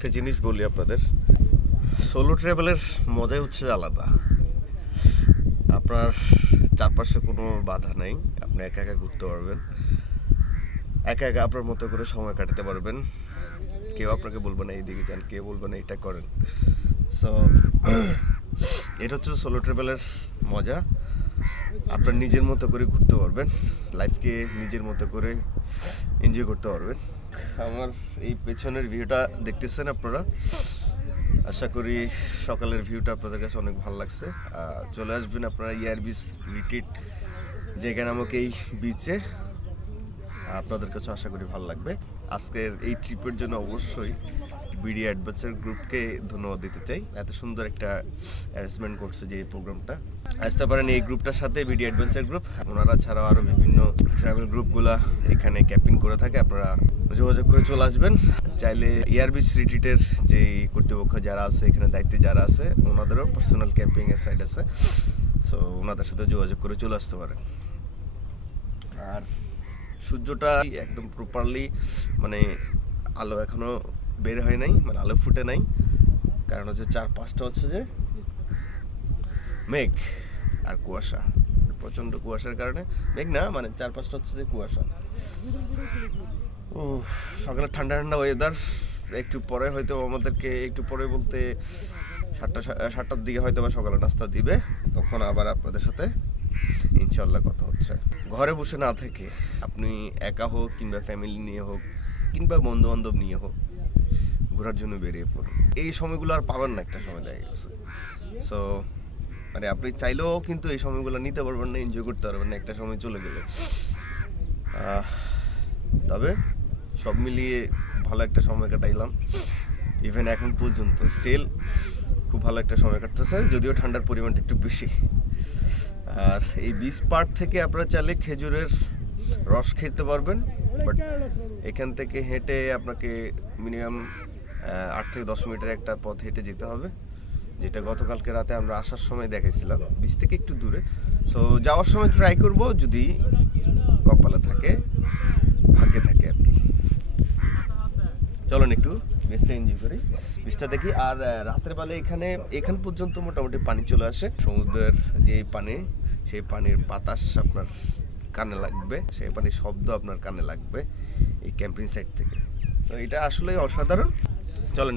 একটা জিনিস বলি আপনাদের, সোলো ট্রাভেলের মজাই হচ্ছে আলাদা। আপনার চারপাশে কোনো বাধা নেই, আপনি একা একা ঘুরতে পারবেন, একা একা আপনার মতো করে সময় কাটাতে পারবেন। কেউ আপনাকে বলবে না এইদিকে যান, কেউ বলবে না এটা করেন। সো এটা হচ্ছে সোলো ট্রাভেলের মজা। আপনার নিজের মতো করে ঘুরতে পারবেন, লাইফকে নিজের মতো করে এনজয় করতে পারবেন। আমার এই পেছনের ভিউটা দেখতেছেন আপনারা, আশা করি সকালের ভিউটা আপনাদের কাছে অনেক ভালো লাগছে। চলে আসবেন আপনারা ইয়ারবিস রিট্রিট জায়গা নামক এই বিচে, আপনাদের কাছে আশা করি ভালো লাগবে। আজকের এই ট্রিপের জন্য অবশ্যই বিডি অ্যাডভেঞ্চার গ্রুপকে ধন্যবাদ দিতে চাই, এত সুন্দর একটা অ্যারেঞ্জমেন্ট করছে যে এই প্রোগ্রামটা। আসতে পারেন এই গ্রুপটার সাথে, বিডি অ্যাডভেঞ্চার গ্রুপ। ওনারা ছাড়াও আরও বিভিন্ন ট্রাভেল গ্রুপগুলা এখানে ক্যাম্পিং করে থাকে, আপনারা যোগাযোগ করে চলে আসবেন। চাইলে ইয়ারবিস রিট্রিটের যে কর্তৃপক্ষ যারা আছে, এখানে দায়িত্বে যারা আছে, ওনাদেরও পার্সোনাল ক্যাম্পিংয়ের সাইট আছে, সো ওনাদের সাথে যোগাযোগ করে চলে আসতে পারেন। আর সূর্যটা একদম প্রপারলি মানে আলো এখনো বের হয় নাই, মানে আলো ফুটে নাই, কারণ হচ্ছে চারপাশটা হচ্ছে যে মেঘ আর কুয়াশা, প্রচন্ড কুয়াশার কারণে, মেঘ না মানে চারপাশটা হচ্ছে যে কুয়াশা। ও সকালে ঠান্ডা ঠান্ডা ওয়েদার, একটু পরে হয়তো আমাদেরকে, একটু পরে বলতে 7টার দিকে হয়তো বা সকালে নাস্তা দিবে, তখন আবার আপনাদের সাথে ইনশাল্লাহ কথা হচ্ছে। ঘরে বসে না থেকে আপনি একা হোক কিংবা ফ্যামিলি নিয়ে হোক কিংবা বন্ধু বান্ধব নিয়ে হোক, ঘোরার জন্য বেরিয়ে পড়ুন। এই সময়গুলো আর পাবেন না, একটা সময় দেখা গেছে। সো মানে আপনি চাইলেও কিন্তু এই সময়গুলো নিতে পারবেন না, এনজয় করতে পারবেন না, একটা সময় চলে গেলে। তবে সব মিলিয়ে ভালো একটা সময় কাটাইলাম, ইভেন এখন পর্যন্ত স্টিল খুব ভালো একটা সময় কাটতেছে, যদিও ঠান্ডার পরিমাণটা একটু বেশি। আর এই বিচ পার্ক থেকে আপনারা চাইলে খেজুরের রস খেতে পারবেন, বাট এখান থেকে হেঁটে আপনাকে মিনিমাম 8 থেকে 10 মিনিটের একটা পথ হেঁটে যেতে হবে, যেটা গতকালকে রাতে আমরা আসার সময় দেখাইছিলাম, বিচ থেকে একটু দূরে। সো যাওয়ার সময় ট্রাই করব, যদি কপালে থাকে, ভাগ্যে থাকে আর কি। চলুন একটু বিচটা এনজয় করি, বিচটা দেখি। আর রাতের বেলা এখান পর্যন্ত মোটামুটি পানি চলে আসে, সমুদ্রের যে পানি, সেই পানির বাতাস আপনার কানে লাগবে, সেই পানির শব্দ আপনার কানে লাগবে এই ক্যাম্পিং সাইট থেকে। তো এটা আসলে অসাধারণ। চলেন